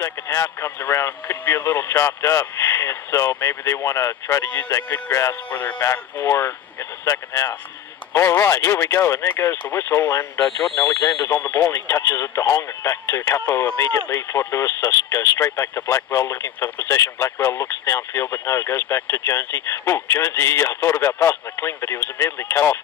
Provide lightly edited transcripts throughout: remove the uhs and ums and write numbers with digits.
second half comes around, could be a little chopped up, and so maybe they want to try to use that good grass for their back four in the second half. All right, here we go, and there goes the whistle, and Jordan Alexander's on the ball, and he touches it to Hong and back to Capo immediately. Fort Lewis goes straight back to Blackwell looking for possession. Blackwell looks downfield, but no, goes back to Jonesy. Ooh, Jonesy thought about passing the Kling, but he was immediately cut off,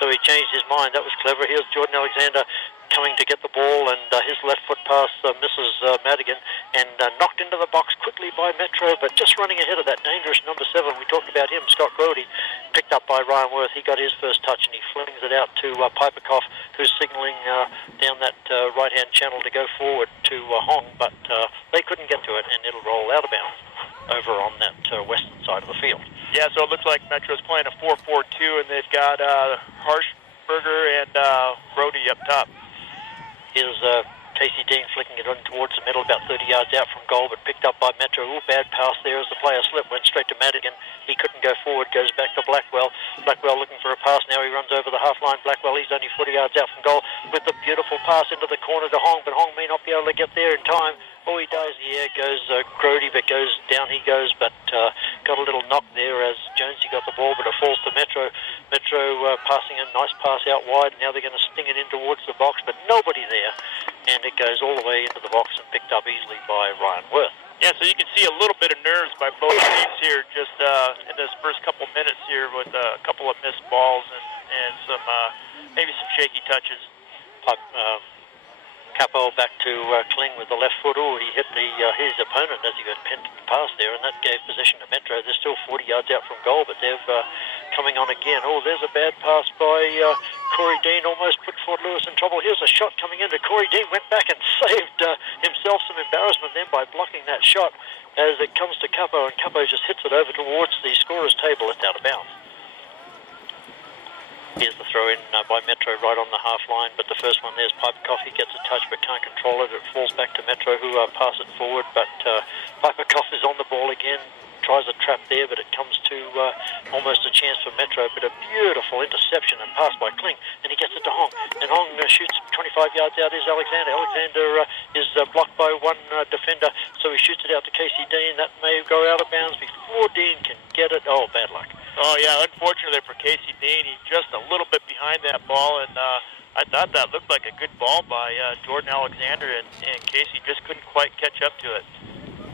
so he changed his mind. That was clever. Here's Jordan Alexander coming to get the ball, and his left foot pass misses Madigan, and knocked into the box quickly by Metro, but just running ahead of that dangerous number 7. We talked about him, Scott Grody, picked up by Ryan Worth. He got his first touch, and he flings it out to Piperkoff, who's signalling down that right-hand channel to go forward to Hong, but they couldn't get to it, and it'll roll out of bounds over on that western side of the field. Yeah, so it looks like Metro's playing a 4-4-2, and they've got Harshberger and Brody up top. Here's Casey Dean flicking it in towards the middle, about 30 yards out from goal, but picked up by Metro. Ooh, bad pass there as the player slipped, went straight to Madigan. He couldn't go forward, goes back to Blackwell. Blackwell looking for a pass now. He runs over the half line. Blackwell, he's only 40 yards out from goal with the beautiful pass into the corner to Hong, but Hong may not be able to get there in time. Oh, he does. Yeah, goes Grody, but goes down he goes, but got a little knock there as Jonesy got the ball, but it falls to Metro. Metro passing a nice pass out wide. Now they're going to sting it in towards the box, but nobody there, and it goes all the way into the box and picked up easily by Ryan Worth. Yeah, so you can see a little bit of nerves by both teams here just in this first couple minutes here with a couple of missed balls and some maybe some shaky touches. Capo back to Kling with the left foot. Oh, he hit his opponent as he got pinned to the pass there, and that gave possession to Metro. They're still 40 yards out from goal, but they've coming on again. Oh, there's a bad pass by Corey Dean, almost put Fort Lewis in trouble. Here's a shot coming into Corey Dean, went back and saved himself some embarrassment then by blocking that shot as it comes to Capo, and Capo just hits it over towards the scorer's table. It's out of bounds. Here's the throw in by Metro right on the half line, but the first one there's Piperkoff. He gets a touch but can't control it. It falls back to Metro, who pass it forward, but Piperkoff is on the ball again, tries a trap there, but it comes to almost a chance for Metro, but a beautiful interception and pass by Kling, and he gets it to Hong, and Hong shoots 25 yards out. Is Alexander. Alexander is blocked by one defender, so he shoots it out to Casey Dean. That may go out of bounds before Dean can get it. Oh, bad luck. Oh, yeah, unfortunately for Casey Dean, he's just a little bit behind that ball, and I thought that looked like a good ball by Jordan Alexander, and Casey just couldn't quite catch up to it.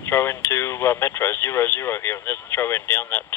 Throw into Metro, 0-0 here, and there's a throw in down that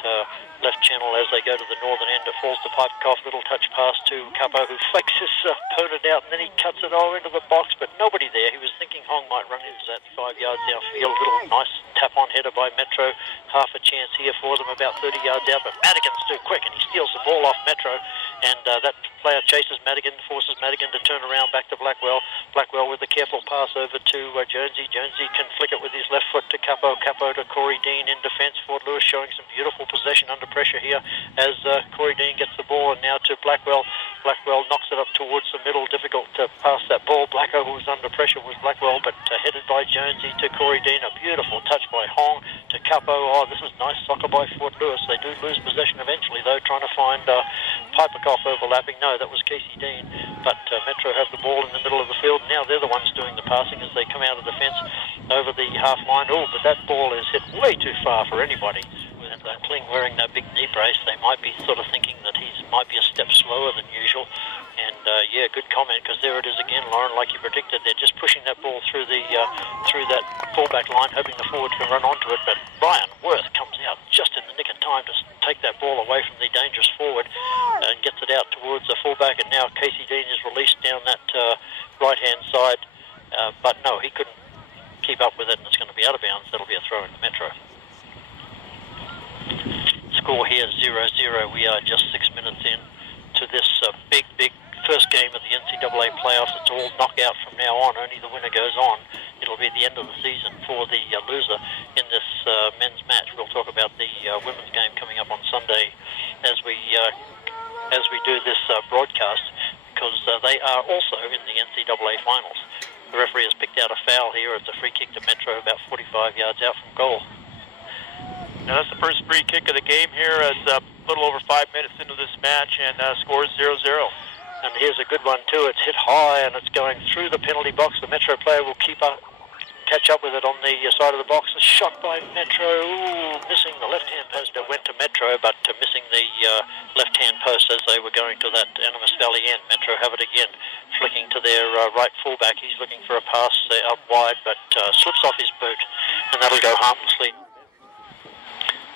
left channel as they go to the northern end. It falls to Piperkoff, little touch pass to Capo, who flexes his opponent out, and then he cuts it all into the box, but nobody there. He was thinking Hong might run into that 5 yards downfield. Little nice tap-on header by Metro. Half a chance here for them, about 30 yards out, but Madigan's too quick, and he steals the ball off Metro, and that player chases Madigan, forces Madigan to turn around back to Blackwell. Blackwell with a careful pass over to Jonesy. Jonesy can flick it with his left foot to Capo. Capo to Corey Dean in defence. Fort Lewis showing some beautiful possession under pressure here as Corey Dean gets the ball, and now to Blackwell. Blackwell knocks it up towards the middle. Difficult to pass that ball. Blacko, who was under pressure, was Blackwell, but headed by Jonesy to Corey Dean. A beautiful touch by Hong to Capo. Oh, this is nice soccer by Fort Lewis. They do lose possession eventually, though, trying to find Piperkoff overlapping. No, that was Casey Dean, but Metro have the ball in the middle of the field. Now they're the ones doing the passing as they come out of the fence over the half line. Oh, but that ball is hit way too far for anybody. And Kling wearing that big knee brace, they might be sort of thinking that he might be a step slower than usual. And yeah, good comment, because there it is again, Lauren, like you predicted. They're just pushing that ball through the through that fullback line, hoping the forward can run onto it. But Ryan Worth comes out just in the nick of time to take that ball away from the dangerous forward and gets it out towards the fullback. And now Casey Dean is released down that right-hand side, but no, he couldn't keep up with it, and it's going to be out of bounds. That'll be a throw in the Metro. Score here 0-0. We are just 6 minutes in to this big first game of the NCAA playoffs. It's all knockout from now on. Only the winner goes on. It'll be the end of the season for the loser in this men's match. We'll talk about the women's game coming up on Sunday as we do this broadcast, because they are also in the NCAA finals. The referee has picked out a foul here. It's a free kick to Metro about 45 yards out from goal. Now that's the first free kick of the game here. It's a little over 5 minutes into this match, and scores 0-0. And here's a good one too. It's hit high, and it's going through the penalty box. The Metro player will keep catch up with it on the side of the box. A shot by Metro, missing the left-hand post. Went to Metro, but missing the left-hand post as they were going to that Animas Valley end. Metro have it again, flicking to their right fullback. He's looking for a pass there up wide, but slips off his boot, and that'll go harmlessly.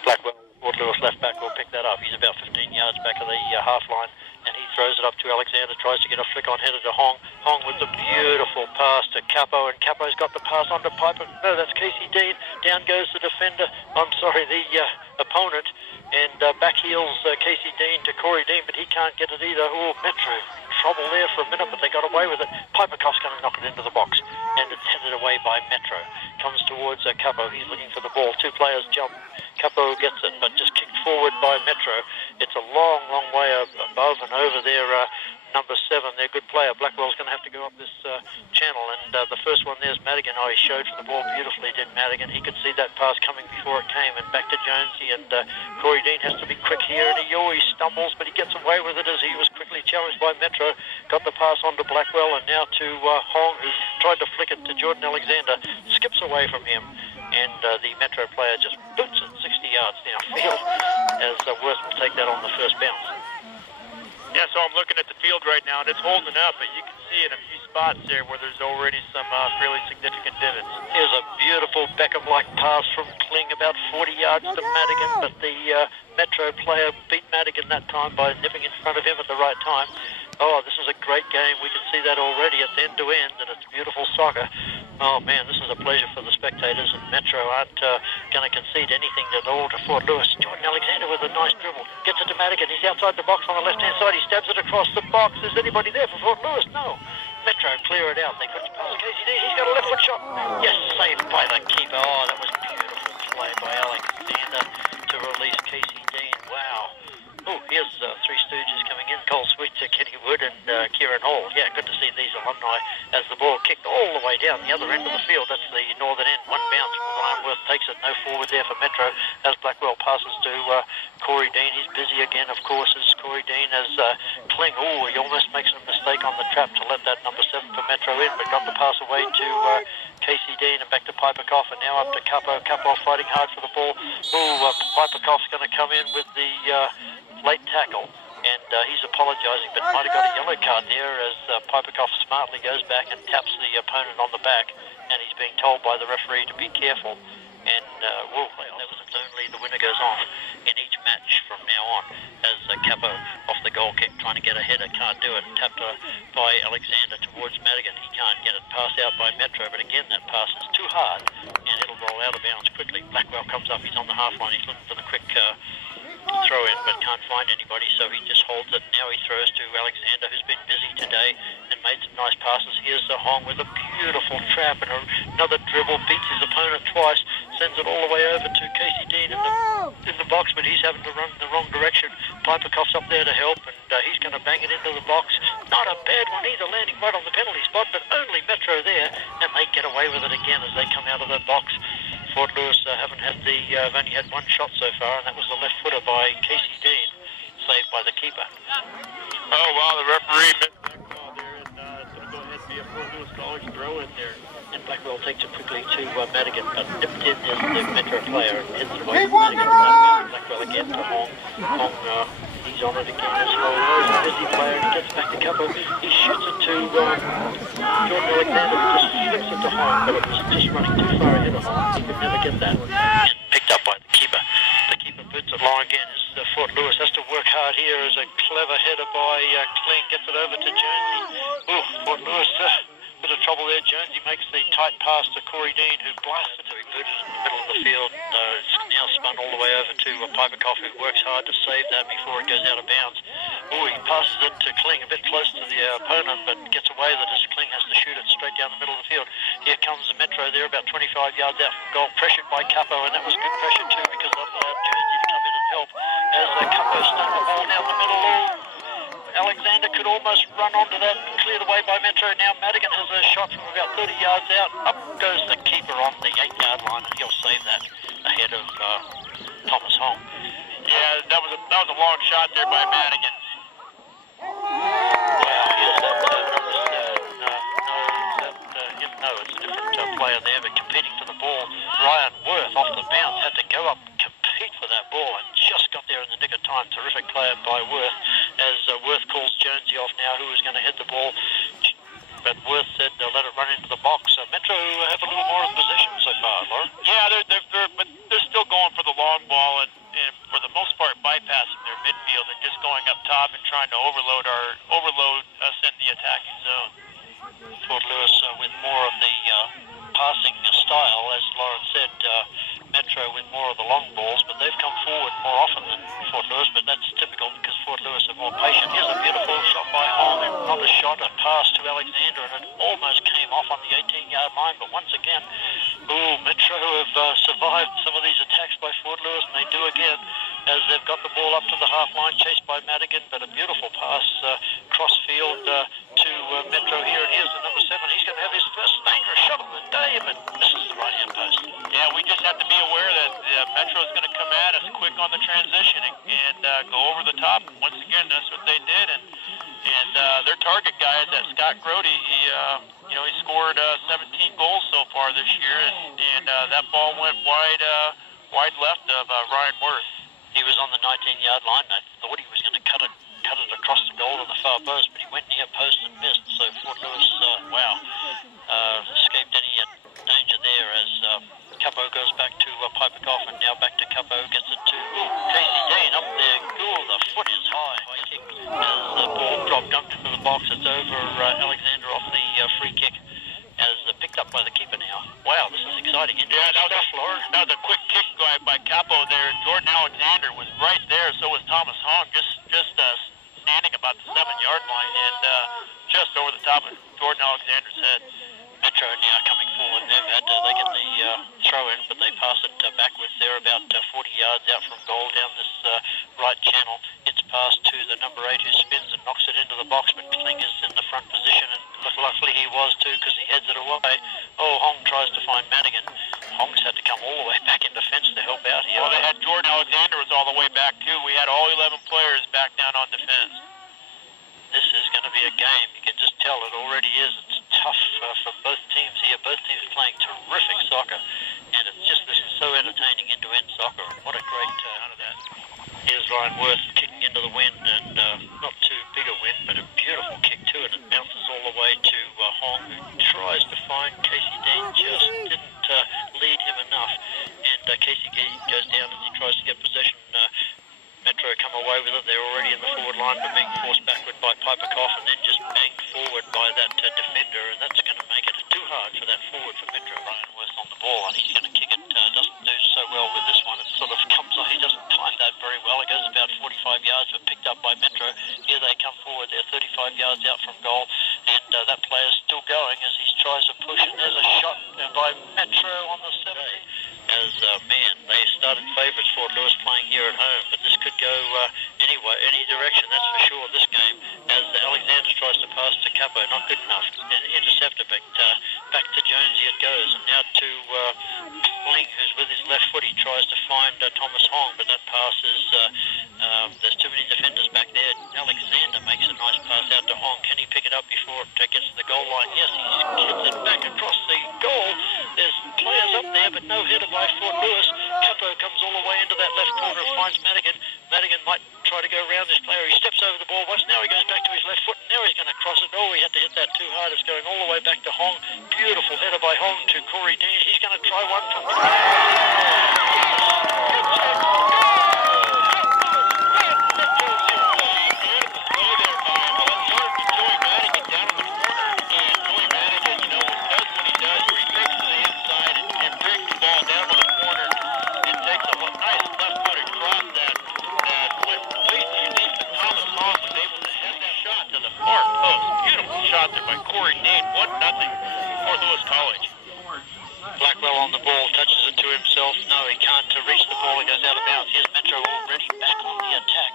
Blackwell, Port Lewis left back, will pick that up. He's about 15 yards back of the half line, and he throws it up to Alexander, tries to get a flick on header to Hong. Hong with the beautiful pass to Capo, and Capo's got the pass on to Piper. No, that's Casey Dean. Down goes the defender. The opponent. And back heels Casey Dean to Corey Dean, but he can't get it either. Oh, Metro. Trouble there for a minute, but they got away with it. Piperkoff's going to knock it into the box, and it's headed away by Metro. Comes towards Capo. He's looking for the ball. Two players jump. Capo gets it, but just kicked forward by Metro. It's a long, long way above and over their number 7, their good player. Blackwell's going to have to go up this channel, and the first one there's Madigan. Oh, he showed for the ball beautifully, did Madigan. He could see that pass coming before it came, and back to Jonesy, and Corey Dean has to be quick here, and he always stumbles, but he gets away with it as he was quickly challenged by Metro. Got the pass on to Blackwell, and now to Hong, who tried to flick it to Jordan Alexander. Skips away from him, and the Metro player just boots it 60 yards downfield as Worth will take that on the first bounce. Yeah, so I'm looking at the field right now, and it's holding up, but you can see in a few spots there where there's already some fairly significant divots. Here's a beautiful Beckham-like pass from Kling, about 40 yards to Madigan, but the Metro player beat Madigan that time by nipping in front of him at the right time. Oh, this is a great game. We can see that already. It's end to end, and it's beautiful soccer. Oh, man, this is a pleasure for the spectators, and Metro aren't going to concede anything at all to Fort Lewis. Jordan Alexander with a nice dribble. Gets it to Madigan. He's outside the box on the left-hand side. He stabs it across the box. Is anybody there for Fort Lewis? No. Metro clear it out. They put it past Casey D. He's got a left foot shot. Yes, saved by the keeper. Oh, that was beautiful play by Alexander to release Casey Dean. Wow. Oh, here's Three Stooges coming in. Cole Sweet to Kenny Wood and Kieran Hall. Yeah, good to see these alumni as the ball kicked all the way down the other end of the field. That's the northern end. One bounce. Ryan Worth takes it. No forward there for Metro as Blackwell passes to Corey Dean. He's busy again, of course, as Corey Dean as Kling. Oh, he almost makes a mistake on the trap to let that number 7 for Metro in, but got the pass away to Casey Dean and back to Piperkoff, and now up to Capo. Capo fighting hard for the ball. Oh, Piperkoff's going to come in with the late tackle, and he's apologising, but might have got a yellow card there as Piperkoff smartly goes back and taps the opponent on the back, and he's being told by the referee to be careful. And that was only the winner goes on in each match from now on as Capo off the goal kick trying to get a header, can't do it, tapped by Alexander towards Madigan. He can't get it, passed out by Metro, but again that pass is too hard and it'll roll out of bounds quickly. Blackwell comes up, he's on the half line, he's looking for the quick throw in, but can't find anybody, so he just holds it. Now he throws to Alexander, who's been busy today and made some nice passes. Here's Hong with a beautiful trap and another dribble, beats his opponent twice, sends it all the way over to Casey Dean in the box, but he's having to run in the wrong direction. Piperkoff's up there to help, and he's going to bang it into the box. Not a bad one either, landing right on the penalty spot, but only Metro there, and they get away with it again as they come out of the box. Fort Lewis have only had one shot so far, and that was the left footer by Casey Dean, saved by the keeper. Oh, wow, the referee missed that call there, and it's going to go ahead and be a Fort Lewis College throw in there. And Blackwell takes it quickly to Madigan, but nipped in as the Metro player and heads it away from Madigan. Blackwell again to Hong. Hong, he's on it again as well. He's a busy player, and he gets back to Capo. He shoots it to Jordan Alexander, who just flicks it to Hong, but it was just running too far ahead of Hong. He could never get that. And picked up by the keeper. The keeper boots it long again as Fort Lewis has to work hard here as a clever header by Kling gets it over to Jonesy. Oh, Fort Lewis, bit of trouble there. Jonesy makes the tight pass to Corey Dean, who blasts it to him, booted in the middle of the field. It's now spun all the way over to Piperkoff, who works hard to save that before it goes out of bounds. Oh, he passes it to Kling, a bit close to the opponent, but gets away with it as Kling has to shoot it straight down the middle of the field. Here comes the Metro there, about 25 yards out from goal, pressured by Capo, and that was good pressure too because that allowed Jonesy to come in and help as Capo stuck the ball down the middle. Alexander could almost run onto that, cleared away by Metro. Now Madigan has a shot from about 30 yards out. Up goes the keeper on the 8-yard line, and he'll save that ahead of Thomas Hong. Yeah, that was a long shot there by Madigan. Wow, here's that. No, it's a different player there, but ball. Ryan Worth off the bounce had to go up and compete for that ball and just got there in the nick of time. Terrific play by Worth as Worth calls Jonesy off now, who is going to hit the ball. But Worth said they'll let it run into the box. Metro have a little more of possession so far, Laura. Yeah, but they're still going for the long ball and for the most part bypassing their midfield and just going up top and trying to overload us in the attacking zone. Fort Lewis with more of the passing style, as Lauren said. Metro with more of the long balls, but they've come forward more often than Fort Lewis, but that's typical because Fort Lewis are more patient. Here's a beautiful shot by Hong, another shot, a pass to Alexander, and it almost came off on the 18-yard line, but once again, Metro have survived some of these attacks by Fort Lewis, and they do again as they've got the ball up to the half line, chased by Madigan, but a beautiful pass cross field to Metro here, and here's the number 7. He's going to have his first dangerous shot of the day, but misses the right-hand post. Yeah, we just have to be aware that Metro is going to come at us quick on the transition and go over the top. Once again, that's what they did, and their target guy is that Scott Grody. He scored 17 goals so far this year, and that ball went wide left of Ryan Worth. He was on the 19-yard line. I thought he was going to cut it across the goal to the far post, but he went near post and missed. So Fort Lewis, escaped any danger there as Capo goes back to Piperkoff, and now back to Capo, gets it to Casey Dean up there. The foot is high. As the ball dumped into the box, it's over Alexander off the free kick. As picked up by the keeper now. Wow, this is exciting. Now the quick kick by Capo there. Jordan Alexander was right there. So was Thomas Hong, just standing about the 7-yard line and just over the top of Jordan Alexander's head. Metro now coming forward. They get the throw in, but they pass it backwards. They're about 40 yards out from goal down this right channel. It's passed to the number 8 who spins and knocks it into the box, but Kling is in the front position, and luckily he was too because he heads it away. Hong tries to find Madigan. Hong's had to come all the way back in defence to help out here. Well, they had Jordan Alexander was all the way back too. We had all 11 players back down on defence. This is going to be a game. You can just tell it already is. It's tough for both teams here. Both teams playing terrific soccer, and this is so entertaining end-to-end soccer. And what a great out of that. Here's Ryan Worth kicking into the wind, and not too big a wind, but a beautiful kick too, and it bounces all the way to Hong, who tries to find Casey Dean, just didn't lead him enough, and Casey Dean goes down as he tries to get possession. Metro come away with it. They're already in the forward line, but being forced backward by Piperkoff, and then just banged forward by that defender, and that's going to make it too hard for that forward for Metro. Ryan Worth on the ball, and he's going to kick it. Doesn't do so well with this one. It sort of comes off. He doesn't time that very well. It goes about 45 yards, but picked up by Metro. Here they come forward. They're 35 yards out from goal, and that player's still going as he tries to push, and there's a shot by Metro on the 70. As they started favourites, Fort Lewis playing here at home, but this could go any direction, that's for sure, this game, as Alexander tries to pass to Capo, not good enough, intercepted, but back to Jonesy it goes, and now to Ling, who's with his left foot. He tries to find Thomas Hong, but that pass is, there's too many defenders back there. Alexander makes a nice pass out to Hong. Can he pick it up before it gets to the goal line? Yes, he kicks it back across the goal. There's players up there, but no header by Fort Lewis. Capo comes all the way into that left corner and finds Madigan. Madigan might try to go around this player. He steps over the ball once. Now he goes back to his left foot. Now he's going to cross it. He had to hit that too hard. It's going all the way back to Hong. Beautiful header by Hong to Corey Dean. He's going to try one from by Corey Dean, 1-0 Fort Lewis College. Blackwell on the ball, touches it to himself. No, he can't reach the ball. It goes out of bounds. Here's Metro already back on the attack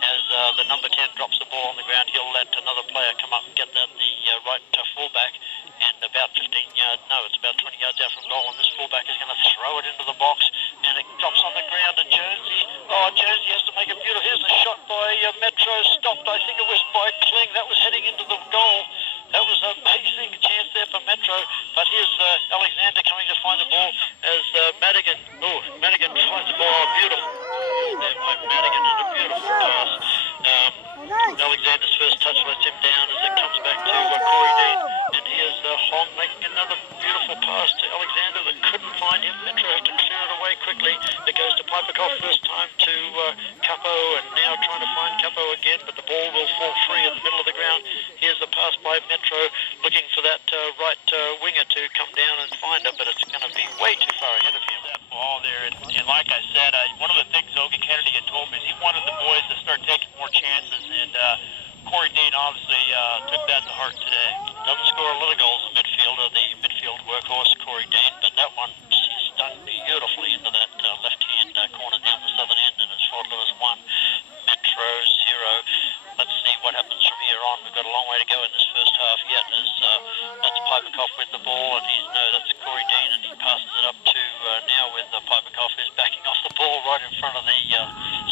as the number 10 drops the ball on the ground. He'll let another player come up and get that, the right fullback, and about 15 yards, no, it's about 20 yards out from goal, and this fullback is going to throw it into the box, and it drops on the ground, and Jonesy has to make a beautiful, here's a shot by Metro, stopped, I think it was by Kling, that was heading into the goal. That was an amazing chance there for Metro, but here's Alexander coming to find the ball as Madigan finds the ball. Beautiful. There by Madigan and a beautiful pass. Alexander's first touch lets him down as it comes back to Corey Dean. And here's Hong making another beautiful pass to Alexander that couldn't find him. Metro have to clear it away quickly. It goes to Piperkoff first time to Capo, and now trying to find Capo again, but the ball will fall free in the middle of the ground. Here's a pass by Metro looking for that right winger to come down and find it, but it's going to be way too far ahead of him. That ball there, and like I said, one of the things Ogie Kennedy had told me is he wanted the boys to start taking more chances, and Corey Dean obviously took that to heart today. Doesn't score a lot of goals in midfield, the midfield workhorse Corey Dean, but that one is done beautifully into that left-hand corner down the southern end, and it's Fort Lewis 1, Metro 0. Let's see what happens from here on. We've got a long way to go in this first half yet, as that's Piperkoff with the ball, and that's Corey Dean, and he passes it up to now with Piperkoff who's backing off the ball right in front of the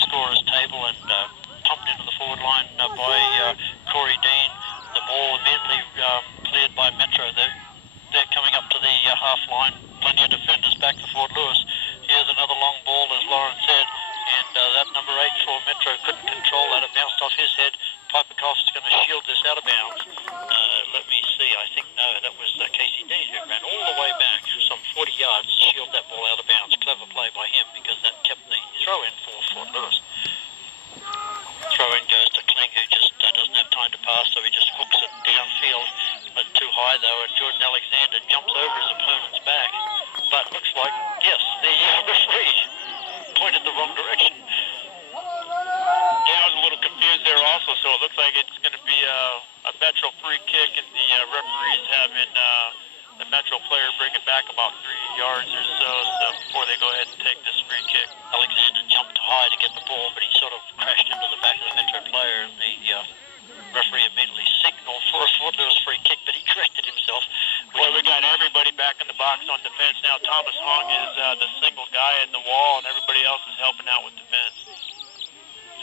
scorer's table, and pumped into the forward line by Corey Dean. The ball immediately cleared by Metro. They're coming up to the half line. Plenty of defenders back to Fort Lewis. Here's another long ball, as Lauren said, and that number 8 for Metro couldn't control that. It bounced off his head. Piperkoff's going to shield this out of bounds. Let me see. I think, no, that was Casey Dean who ran all the way back, some 40 yards, to shield that ball out of bounds. Clever play by him, because that kept the throw-in for Fort Lewis. Throw-in goes to Kling, who just doesn't have time to pass, so he just hooks it downfield. But too high, though, and Jordan Alexander jumps over his opponent's back. But looks like, yes, the referee pointed the wrong direction. Yeah, I was a little confused there also, so it looks like it's going to be a Metro free kick, and the referees having the Metro player bring it back about 3 yards or so before they go ahead and take this free kick. Alexander jumped high to get the ball, but he sort of crashed into the back of the Metro player, and the referee immediately signaled for a Fort Lewis free kick, but he corrected himself. Well, we got everybody back in the box on defense now. Thomas Hong is the single guy in the wall, and everybody else is helping out with defense.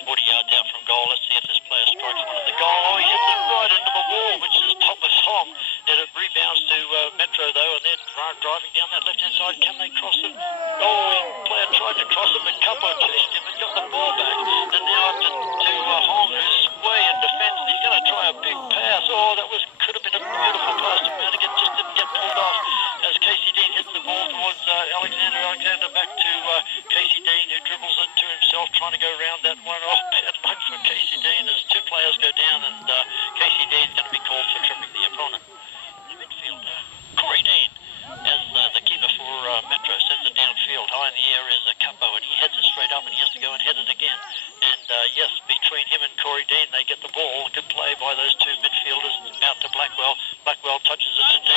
40 yards out from goal. Let's see if this player strikes one at the goal. Oh, he hits it right into the wall, which is Thomas Hong. And it rebounds to Metro, though, and they're driving down that left-hand side. Can they cross it? Oh, the player tried to cross it, but Capo chased him and got the ball back. And now up to Hong, who's way in defence. He's going to try a big pass. Oh, that could have been a beautiful pass to Madigan. Just didn't get pulled off as Casey Dean hits the ball towards Alexander. Alexander back to Casey Dean, who dribbles it to himself, trying to go around that one. Oh, bad luck for Casey Dean as 2 players go down, and Casey Dean's going to be called for tripping the opponent. The midfielder, Corey Dean, as the keeper for Metro, sends it downfield. High in the air is Capo, and he heads it straight up, and he has to go and head it again. And yes, between him and Corey Dean, they get the ball. Good play by those 2 midfielders. Out to Blackwell. Blackwell touches it to Dean.